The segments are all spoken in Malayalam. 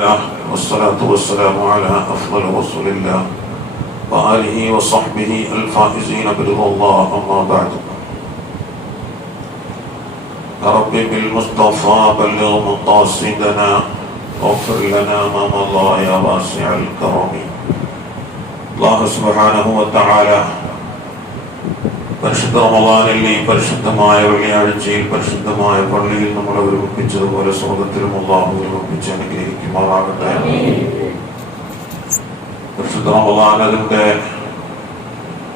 والصلاة والسلام على أفضل رسول الله وآله وصحبه الفائزين برضا الله أما بعد. رب بالمصطفى بلغ مقاصدنا واغفر لنا ما مضى يا واسع الكرم. الله سبحانه وتعالى പരിശുദ്ധ റമളാനിൽ ഈ പരിശുദ്ധമായ വെള്ളിയാഴ്ചയിൽ പരിശുദ്ധമായ പള്ളിയിൽ നമ്മളെ ഒരുമിപ്പിച്ചതുപോലെ സ്വർഗ്ഗത്തിലും അല്ലാഹു ഒരുമിപ്പിച്ച് അനുഗ്രഹിക്കുമാറാകട്ടെ. പരിശുദ്ധ റമളാൻ അതിന്റെ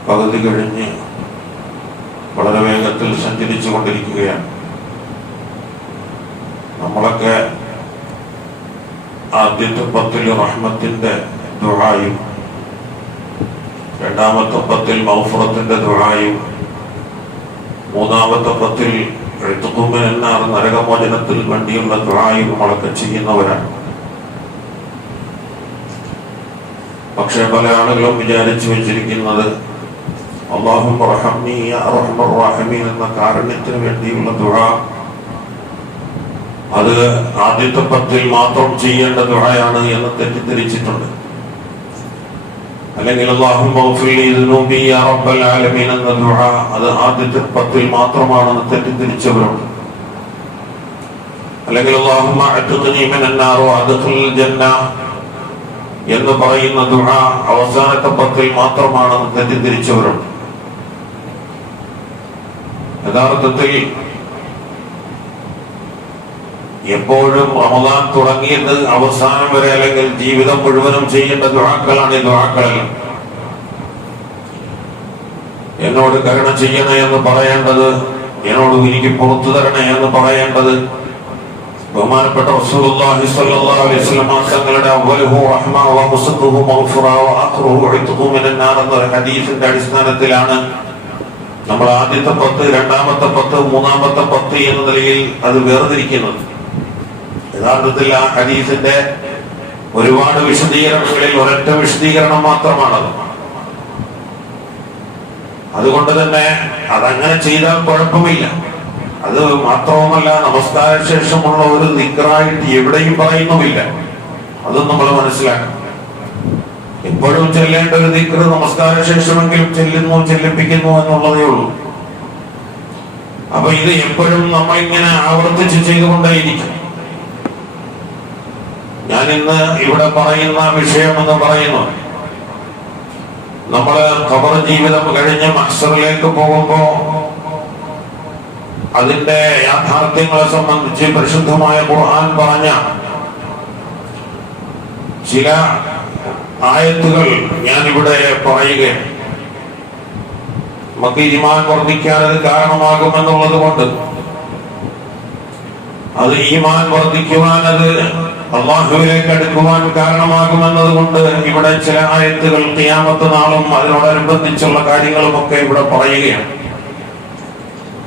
പകുതി കഴിഞ്ഞ് വളരെ വേഗത്തിൽ സഞ്ചരിച്ചു കൊണ്ടിരിക്കുകയാണ്. നമ്മളൊക്കെ ആദ്യത്തെ 10 റഹ്മത്തിന്റെ ദുആയും രണ്ടാമത്തെ 10 മഗ്ഫിറത്തിന്റെ ദുആയും മൂന്നാമത്തെ 10 നരകമോചനത്തിൽ വേണ്ടിയുള്ള ദുആയും നമ്മളൊക്കെ ചെയ്യുന്നവരാണ്. പക്ഷെ പല ആളുകളും വിചാരിച്ചു വെച്ചിരിക്കുന്നത് അല്ലാഹുമ്മ റഹ്മനി യാ അർഹമർ റഹീമീൻ എന്ന കാരുണ്യത്തിന് വേണ്ടിയുള്ള ദുആ അത് ആദ്യത്തെ 10 മാത്രം ചെയ്യേണ്ട ദുആയാണ് എന്ന് തെറ്റിദ്ധരിച്ചിട്ടുണ്ട്. അല്ലെങ്കിൽ അല്ലാഹുമ്മ ഗ്ഫിർ ലി ദുനൂബി യാ റബ്ബൽ ആലമീൻ എന്ന ദുആ അത് ആദ്യത്തെ 10 മാത്രമാണെന്ന് തെറ്റിദ്ധരിച്ചവരുണ്ട്. അല്ലെങ്കിൽ അല്ലാഹുമ്മ അഅ്തിഖ്നി മിനൻ നാർ വഅദ്ഖിൽ ജന്ന എന്ന് പറയുന്ന ദുആ അവസാനത്തെ 10 മാത്രമാണെന്ന് തെറ്റിദ്ധരിച്ചവരുണ്ട്. യഥാർത്ഥത്തിൽ എപ്പോഴും റമളാൻ തുടങ്ങിയത് അവസാനം വരെ അല്ലെങ്കിൽ ജീവിതം മുഴുവനും ചെയ്യേണ്ട ദുആക്കളാണ്. ഈ ദുആക്കളെല്ലാം എന്നോട് കരുണ ചെയ്യണേ എന്ന് പറയേണ്ടത്, എന്നോട് എനിക്ക് പുറത്തു തരണേ എന്ന് പറയേണ്ടത് ബഹുമാനപ്പെട്ട റസൂലുള്ളാഹി സ്വല്ലല്ലാഹു അലൈഹി വസല്ലം തങ്ങളുടെ അവ്വലുഹു റഹ്മ വ വസതുഹു മഗ്ഫിറ വ ആഖിറുഹു ഇത്ഖു മിനൻ നാർ എന്ന ഹദീസിന്റെ അടിസ്ഥാനത്തിലാണ് നമ്മൾ ആദ്യത്തെ 10, രണ്ടാമത്തെ 10, മൂന്നാമത്തെ 10 എന്ന നിലയിൽ അത് വേർതിരിക്കുന്നത്. യഥാർത്ഥത്തിൽ ആ ഹദീസിന്റെ ഒരുപാട് വിശദീകരണങ്ങളിൽ ഒരൊറ്റ വിശദീകരണം മാത്രമാണത്. അതുകൊണ്ട് തന്നെ അതങ്ങനെ ചെയ്താൽ കുഴപ്പമില്ല. അത് മാത്രവുമല്ല, നമസ്കാര ശേഷമുള്ള ഒരു ദിക്റായിട്ട് എവിടെയും പറയുന്നുമില്ല. അതും നമ്മൾ മനസ്സിലാക്കണം. എപ്പോഴും ചെല്ലേണ്ട ഒരു ദിക്ർ നമസ്കാര ശേഷമെങ്കിലും ചെല്ലിപ്പിക്കുന്നു എന്നുള്ളതേ ഉള്ളൂ. അപ്പൊ ഇത് എപ്പോഴും നമ്മളിങ്ങനെ ആവർത്തിച്ച് ചെയ്തുകൊണ്ടേയിരിക്കും. ഞാൻ ഇന്ന് ഇവിടെ പറയുന്ന വിഷയം എന്ന് പറയുന്നു, നമ്മള് ഖബർ ജീവിതം കഴിഞ്ഞ് മഹ്ശറിലേക്ക് പോകുമ്പോ അതിന്റെ യാഥാർത്ഥ്യങ്ങളെ സംബന്ധിച്ച് പരിശുദ്ധമായ ഖുർആൻ പറഞ്ഞ ചില ആയത്തുകൾ ഞാനിവിടെ പറയുകയാണ്. നമുക്ക് ഈമാൻ വർദ്ധിക്കാൻ അത് കാരണമാകുമെന്നുള്ളത് കൊണ്ട്, അത് ഈമാൻ വർദ്ധിക്കുവാൻ, അത് അല്ലാഹുവിലേക്ക് അടുക്കുവാൻ കാരണമാകുമെന്നത് കൊണ്ട് ഇവിടെ ചില ആയത്തുകൾ ഖിയാമത്ത് നാളും അതിനോടനുബന്ധിച്ചുള്ള കാര്യങ്ങളും ഒക്കെ ഇവിടെ പറയുകയാണ്.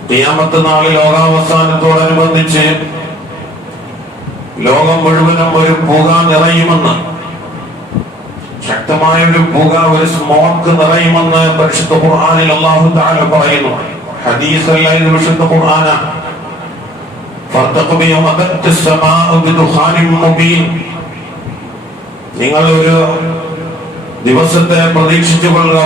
ഖിയാമത്ത് നാളിൽ ലോകാവസാനത്തോടനുബന്ധിച്ച് ലോകം മുഴുവനും ഒരു പുക നിറയുമെന്ന്, ശക്തമായ ഒരു പുക, ഒരു സ്മോക്ക് നിറയുമെന്ന് പരിശുദ്ധ ഖുർആനിൽ അല്ലാഹു തആല പറയുന്നു. ഹദീസല്ല, ഇത് വിശുദ്ധ ഖുർആനാണ്. നിങ്ങൾ ഒരു ദിവസത്തെ പ്രതീക്ഷിച്ചു കൊള്ളുക.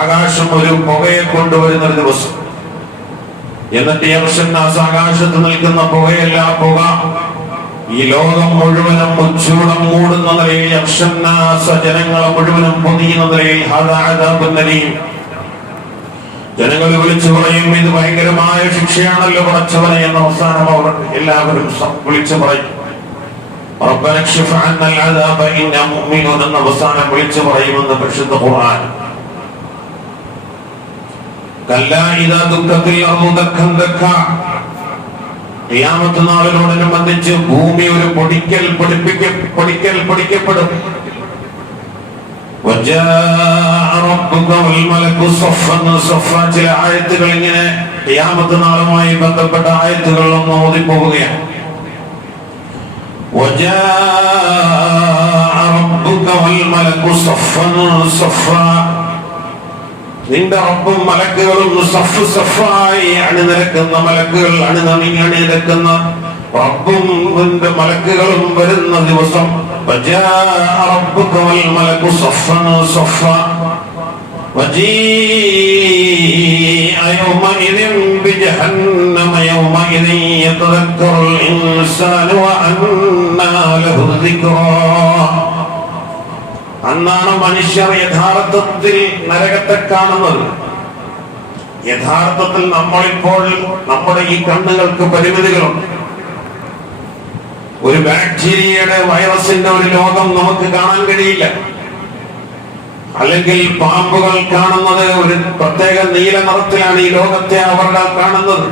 ആകാശം ഒരു പുകയെ കൊണ്ടുവരുന്ന ഒരു ദിവസം. എന്നിട്ട് ആകാശത്ത് നിൽക്കുന്ന പുകയല്ല, പുക ഈ ലോകം മുഴുവനും മുച്ചൂടം മൂടുന്ന നിലയിൽ, ജനങ്ങളെ മുഴുവനും പൊതിയുന്ന നിലയിൽ ജനങ്ങൾ വിളിച്ചു പറയും, ഇത് ഭയങ്കരമായ ശിക്ഷയാണല്ലോ പടച്ചവനെ എന്ന്. അവസാനം അവർ എല്ലാവരും വിളിച്ചു പറയും, എന്ന് അവസാനം വിളിച്ചു പറയുമെന്ന് പരിശുദ്ധ ഖുർആൻ. ഖിയാമത്ത് നാളിനോടനുബന്ധിച്ച് ഭൂമി ഒരു പൊടിക്കപ്പെടും. ചില ആയത്തുകൾ ഇങ്ങനെ ഖിയാമത്ത് നാളുമായി ബന്ധപ്പെട്ട ആയത്തുകൾ ഒന്ന് ഓതിപ്പോവുകയാണ്. നിന്റെ റബ്ബും മലക്കുകളും സഫ് സഫായി അണിനിരക്കുന്ന മലക്കുകൾ അണിനിരക്കുന്ന റബ്ബും നിന്റെ മലക്കുകളും വരുന്ന ദിവസം റബ്ബുക വൽ മലക്കു സഫൻ സഫ وجيء يومئذ بجهنم يومئذ يتذكر الإنسان وأنى له الذكرى. അന്നാണ് മനുഷ്യർ യഥാർത്ഥത്തിൽ നരകത്തെ കാണുന്നത്. യഥാർത്ഥത്തിൽ നമ്മളിപ്പോൾ നമ്മുടെ ഈ കണ്ണുകൾക്ക് പരിമിതികളുണ്ട്. ഒരു ബാക്ടീരിയയുടെ വൈറസിന്റെ ഒരു ലോകം നമുക്ക് കാണാൻ കഴിയില്ല. അല്ലെങ്കിൽ പാമ്പുകൾ കാണുന്നത് ഒരു പ്രത്യേക നീല നിറത്തിലാണ് ഈ ലോകത്തെ അവർ കാണുന്നത്.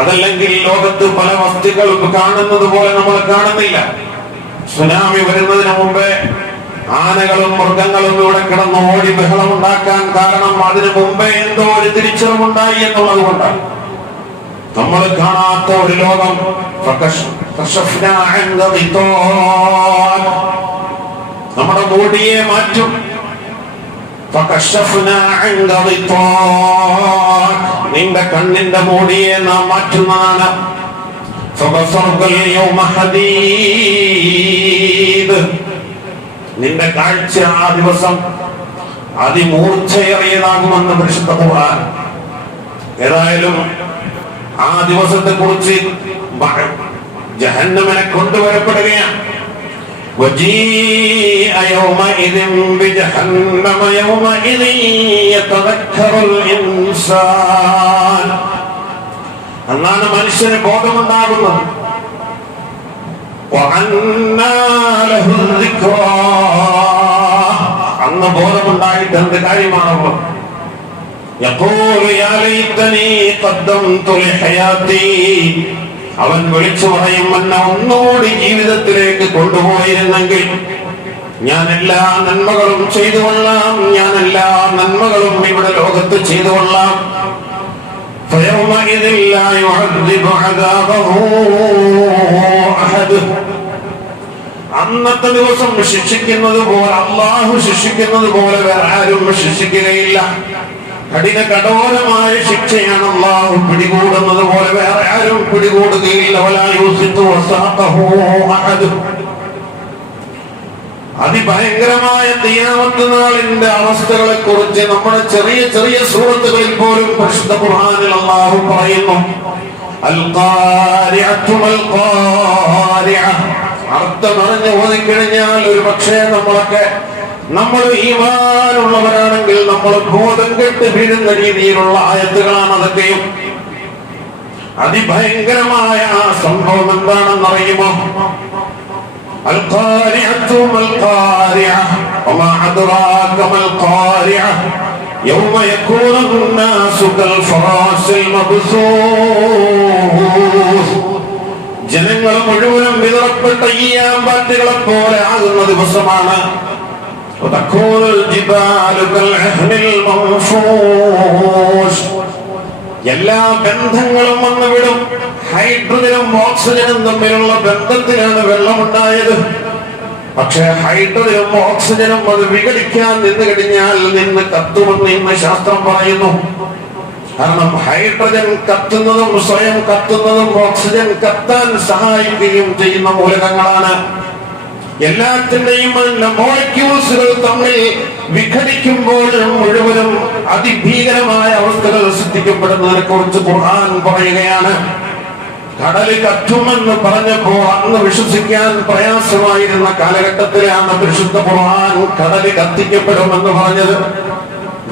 അതല്ലെങ്കിൽ ലോകത്ത് പല വസ്തുക്കൾ കാണുന്നത് പോലെ നമ്മൾ കാണുന്നില്ല. സുനാമി വരുന്നതിന് മുമ്പേ ആനകളും മൃഗങ്ങളും ഇവിടെ കിടന്ന് ഓടി ബഹളം ഉണ്ടാക്കാൻ കാരണം അതിനു മുമ്പേ എന്തോ ഒരു തിരിച്ചറിവുണ്ടായി എന്നുള്ളത് കൊണ്ടാണ്. നമ്മൾ കാണാത്ത ഒരു ലോകം നമ്മുടെ മൂടിയെ മാറ്റും. നിന്റെ കണ്ണിന്റെ മൂടിയെ നാം മാറ്റുന്നതാണ്. നിന്റെ കാഴ്ച ആ ദിവസം അതിമൂർച്ചയേറിയതാകുമെന്ന് പരിശുദ്ധ ഖുർആൻ. ഏതായാലും ആ ദിവസത്തെ കുറിച്ച് ജഹന്നമിനെ കൊണ്ടുവരപ്പെടുകയാണ്. وجيء يومئذ بجهنم يومئذ يتذكر الإنسان. അന്നാണ് മനുഷ്യന് ബോധമുണ്ടാകുന്നത്. അന്ന് ബോധമുണ്ടായിട്ട് എന്ത് കാര്യമാണല്ലോ. അവൻ വിളിച്ചു പറയും, എന്നെ ഒന്നുകൂടി ജീവിതത്തിലേക്ക് കൊണ്ടുപോയിരുന്നെങ്കിൽ ഞാൻ എല്ലാ നന്മകളും ചെയ്തു കൊള്ളാം, ഞാൻ എല്ലാ നന്മകളും ഇവിടെ ലോകത്ത് ചെയ്തു കൊള്ളാം. അന്നത്തെ ദിവസം ശിക്ഷിക്കുന്നത് പോലെ അള്ളാഹു ശിക്ഷിക്കുന്നത് പോലെ വേറെ ആരും ശിക്ഷിക്കുകയില്ല. കഠോരമായ ശിക്ഷയാണ് അള്ളാഹു പിടികൂടുന്നത് പോലെ വേറെ ആരും പിടികൂടുകയില്ല. അതിഭയങ്കരമായ ഖിയാമത്ത് നാളിന്റെ അവസ്ഥകളെ കുറിച്ച് നമ്മുടെ ചെറിയ ചെറിയ സൂറത്തുകളിൽ പോലും പരിശുദ്ധ ഖുർആനിൽ അല്ലാഹു പറയുന്നു. അൽ ഖാരിഅതു മൽ ഖാരിഅ. അർത്ഥമറിഞ്ഞ് ഓതിക്കഴിഞ്ഞാൽ ഒരു പക്ഷേ നമ്മൾ ഈമാനുള്ളവരാണെങ്കിൽ നമ്മൾ ബോധം കെട്ട് വീഴുന്ന രീതിയിലുള്ള ആയത്തുകളാണ് അതൊക്കെയും. അതിഭയങ്കരമായ ആ സംഭവം എന്താണെന്നറിയുമോ? القارعة ما القارعة وما أدراك ما القارعة يوم يكون الناس كالفراش المبثوث. ജനങ്ങൾ മുഴുവനും വിതറപ്പെട്ട ഈയാമ്പാറ്റുകളെ പോലെ ആകുന്ന ദിവസമാണ്. وتكون الجبال كالعهن المنفوش. എല്ലാ ബന്ധങ്ങളും വന്നു വിടും. ഹൈഡ്രജനും ഓക്സിജനും തമ്മിലുള്ള ബന്ധത്തിലാണ് വെള്ളമുണ്ടായത്. പക്ഷെ ഹൈഡ്രജനും ഓക്സിജനും അത് വിഘടിക്കാൻ നിന്ന് കഴിഞ്ഞാൽ നിന്ന് കത്തുമെന്ന് ഇന്ന് ശാസ്ത്രം പറയുന്നു. കാരണം ഹൈഡ്രജൻ കത്തുന്നതും സ്വയം കത്തുന്നതും ഓക്സിജൻ കത്താൻ സഹായിക്കുകയും ചെയ്യുന്ന മൂലകങ്ങളാണ്. എല്ലാത്തിന്റെയും മോളിക്യൂൾസുകൾ തമ്മിൽ വിഘടിക്കുമ്പോഴും മുഴുവനും അതിഭീകരമായ അവസ്ഥകൾ സൃഷ്ടിക്കപ്പെടുന്നതിനെ കുറിച്ച് ഖുർആൻ പറയുകയാണ്. കടല് കത്തുമെന്ന് പറഞ്ഞപ്പോ അന്ന് വിശ്വസിക്കാൻ പ്രയാസമായിരുന്ന കാലഘട്ടത്തിലാണ് പരിശുദ്ധ ഖുർആൻ കടല് കത്തിക്കപ്പെടുമെന്ന് പറഞ്ഞത്.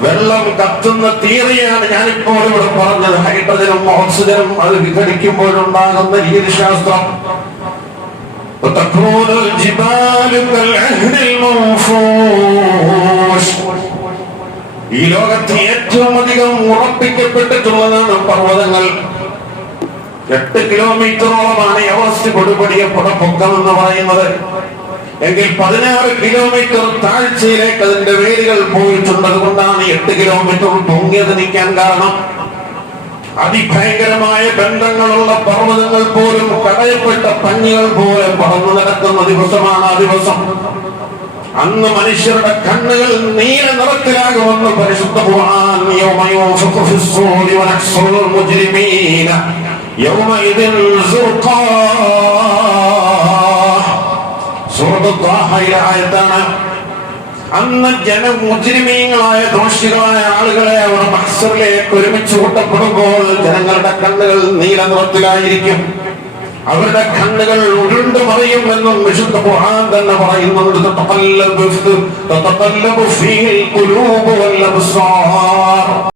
വെള്ളം കത്തുന്ന തിയറിയാണ് ഞാനിപ്പോൾ ഇവിടെ പറഞ്ഞത്. ഹൈഡ്രജനും ഓക്സിജനും അത് വിഘടിക്കുമ്പോഴുണ്ടാകുന്ന രീതിശാസ്ത്രം. وتكون الجبال كالعهن المنفوش. ഈ ലോകത്ത് ഏറ്റവും അധികം ഉറപ്പിക്കപ്പെട്ടിട്ടുള്ളതാണ് പർവ്വതങ്ങൾ. 8 കിലോമീറ്ററോളമാണ് എവറസ്റ്റ് കൊടുപടിയ പൊക്കം എന്ന് പറയുന്നത്. എങ്കിൽ 16 കിലോമീറ്റർ താഴ്ചയിലേക്ക് അതിന്റെ വേരുകൾ പോയിട്ടുണ്ട്. അതുകൊണ്ടാണ് 8 കിലോമീറ്റർ പൊങ്ങിയത് നിൽക്കാൻ കാരണം. അതിഭയങ്കരമായ ബന്ധങ്ങളുള്ള പർവ്വതങ്ങൾ പോലും കടയപ്പെട്ട പഞ്ഞികൾ പോലെ പറന്നു നടക്കുന്ന ദിവസമാണ് ആ ദിവസം. അന്ന് മനുഷ്യരുടെ കണ്ണുകൾ നീല നിറത്തിലാകുമെന്ന് പരിശുദ്ധ ഖുർആൻ. യൗമ യൂഫഖു ഫിസ്സൂരി വനഹ്ശുറുൽ മുജ്രിമീന യൗമഇദിൻ സുർഖാ. സൂറത്ത് ത്വാഹയിലെ ആയത്താണ്. അന്ന് മുജ്രിമീങ്ങളായ ദോഷികളായ ആളുകളെ അവർ മഹ്ശറിലേക്ക് ഒരുമിച്ച് കൂട്ടപ്പെടുമ്പോൾ ജനങ്ങളുടെ കണ്ണുകൾ നീല നിറത്തിലായിരിക്കും. അവരുടെ കണ്ണുകൾ ഉരുണ്ടു മറിയുമെന്നും വിശുദ്ധ ഖുർആൻ തന്നെ പറയുന്നുണ്ട്. തതഖല്ലബു ഫീൽ ഖുലൂബ് വൽ അബ്സാർ.